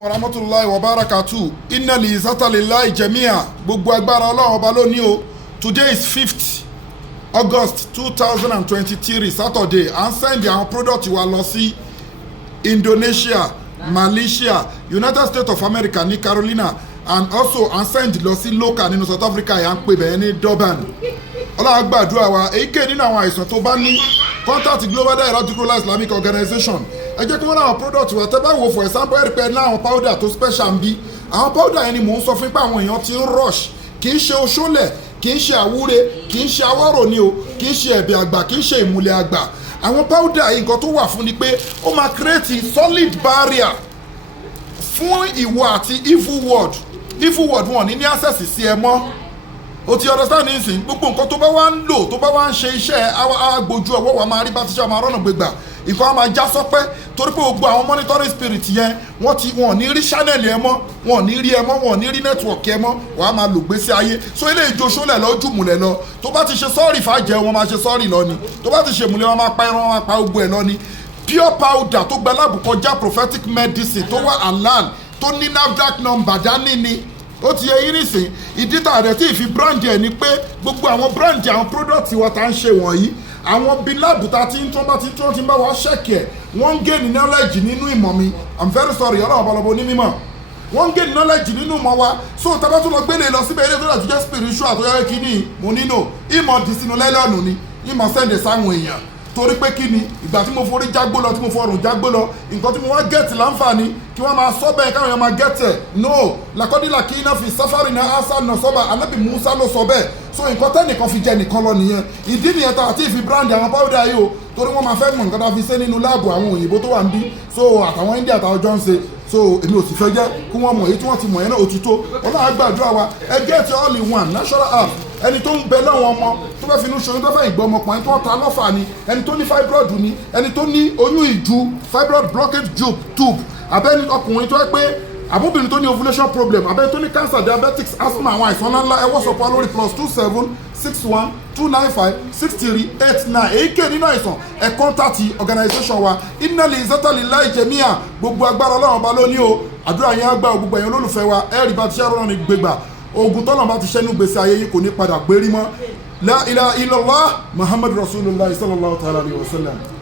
warahmatullahi wabarakatuh inna li izzata lillahi jami'a gbogbo agbára Ọlọ́run ọba ló ní o. Today is 5th August 2023 Saturday and send àwọn product wa lọ sí Indonesia, Malaysia, United States of America ní Carolina and also and send lọ sí local nínú South Africa yà ń pè bẹ́ẹ̀ ní Durban. Ọlọ́run gbàdúrà wa èyíkéyìí nínú àwọn àìsàn tó bá ní contact Global Dahiratu Islamic Organization ẹ jẹ́ kí wọ́n láwọn product wa tẹ́ bá wo for example ẹ̀rí pé láwọn powder tó special ń bí àwọn powder yẹn ni mò ń sọ fún pé àwọn èèyàn ti ń rush kì í ṣe oṣólẹ̀ kì í ṣe àwúre kì í ṣe awọ́rò ni o kì í ṣe ẹ̀bẹ̀ àgbà kì í ṣe ìmùlẹ̀ àgbà àwọn powder yìí nǹkan tó wà fún ni pé ó máa create solid barrier fún ìwọ àti evil word wọn ní access sí ẹ mọ́ o ti understand nísìnyí gbogbo nǹkan tó bá wá ń lò tó bá wá ń ṣe iṣẹ́ agbójú ọwọ́ wa máa rí bá ti ṣe máa rọ́nà gbégbà ìkọ́ á máa já sọ́pẹ́ torí pé gbogbo àwọn monitoring spirit yẹn wọ́n ní rí channel ẹ mọ́ wọ́n ní rí ẹ mọ́ wọ́n ní rí network ẹ mọ́ wọ́n á máa lò gbèsè ayé so ilé ìjọsọ́lẹ̀ lọ jùmùlẹ̀ lọ tó bá ti ṣe sọ́ọ̀rì fàájẹ́ wọn máa ṣe sọ́ọ̀rì lọ ni tó bá ti ṣe múlẹ̀ wọn máa pa ẹran wọn máa pa gbogbo ẹ̀ lọ ni pure powder tó gba lábùkọjá prophetic medicine tó wà halal tó ní NAFDAC number dání ni ó ti yẹ yín nísìn ìdí tààrẹ tí ìfi brand ẹ ni pé gbogbo àwọn brand àwọn product wa tá ń ṣe wọ̀nyí àwọn bíi láàbùtà tí ń tí ń bá wa ṣẹ́kì ẹ̀ wọ́n ń gain knowledge nínú ìmọ̀ mi I'm very sorry ọlọ́run ọ̀pọ̀lọpọ̀ ní mímọ̀ wọ́n ń gain knowledge nínú ìmọ̀ wa so tábà tún lọ gbélé lọ síbẹ̀ ilé tó dàtú jẹ́ spiritual tó yẹ kí ni mo nílò ìmọ̀ dì sínú lẹ́lọ́nù ni ìmọ̀ sẹ́ndẹ̀ sáwọn èèyàn torí pé kí ni ìgbà tí mo forí jágbó lọ tí mo fọrùn jágbó lọ nǹkan tí mo wá gẹ̀ẹ́tì láǹfààní kí wọ́n máa sọ bẹ́ẹ̀ káwọn èèyàn máa gẹ̀ẹ́tì ẹ̀ no làkọ́dílà kí iná fi sáfárì náà ásà náà sọ́ba anábì Musa ló sọ bẹ́ẹ̀ so nǹkan tẹ́nìkan fi jẹ nìkan lọ nìyẹn ìdí nìyẹn tá àti ìfi brand àwọn powder yìí o torí wọ́n máa fẹ́ mọ̀ nǹkan tá a fi ṣe nínú láàbù àwọn òyìnbó tó wà ń bí so àtàwọn India àtàwọn jọ ń ṣe so èmi ò sì fẹ́ jẹ́ kí wọ́n mọ̀ èyí tí wọ́n ti mọ̀ yẹn náà òtítọ́ ọlọ́run gbàdúrà wa ẹ get all in one natural app ẹni tó ń bẹ lọ́wọ́ ọmọ tó fẹ́ finú ṣoyún tó fẹ́ ìgbọ́ ọmọkùnrin tó ń ta lọ́fà ni ẹni tó ní fibroid ni ẹni tó ní oyún ìju fibroid blockage tube abẹ́ni ọkùnrin tó yẹ pé àbúbìnrin tó ní ovulation problem abẹ́ni tó ní cancer diabetics asthma àwọn àìsàn ńláńlá ẹ wọ́n sọ̀pọ̀ lórí +276129563889 èyíkéyìí nínú àìsàn ẹ kọ́ńtàtì organisation wa inna li izzata lillahi jami'a gbogbo agbára ọlọ́run ọba lóní o àdúrà yẹn á gbà gbogbo ẹ̀yin olólùfẹ́ wa ẹ̀rí bá ti ṣe rọrùn ní gbégbà ogun tọ́nà bá ti ṣẹ́nu gbèsè ayé yìí kò ní padà gbérí mọ́ la ilaha illallah muhammadu rasulullah sallallahu ta'ala alayhi wa sallam.